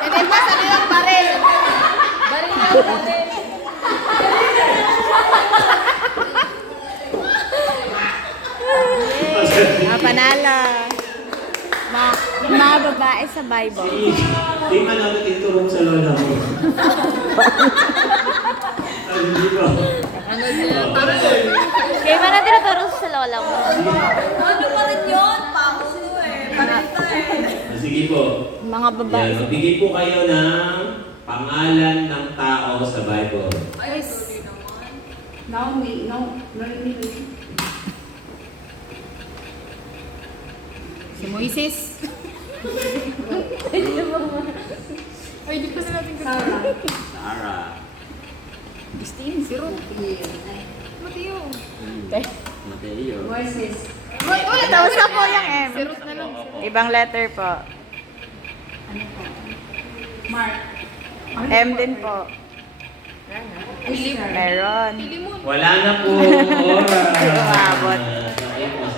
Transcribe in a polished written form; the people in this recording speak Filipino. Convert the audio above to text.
Hindi pa sa nilang baril. Baril na baril. Panalo. Mga babae sa Bible. Di man namin titurong sa lola mo. Ay, hindi ba? Kaya ba natin naturo sa lola mo? Ano pa rin yun? Paso eh. Parita eh. Sige po. Mga babae. Yan, magbigay po kayo ng pangalan ng tao sa Bible. Ay, Naomi. Si Moises. Ay, di pa na natin Sarah. Christine, si Ruth. Mateo. Mateo. Wala daw Tapos na po yung M. Si Ruth na lang. Ibang letter po. Mark. M din po. Meron. Wala na po. Oras.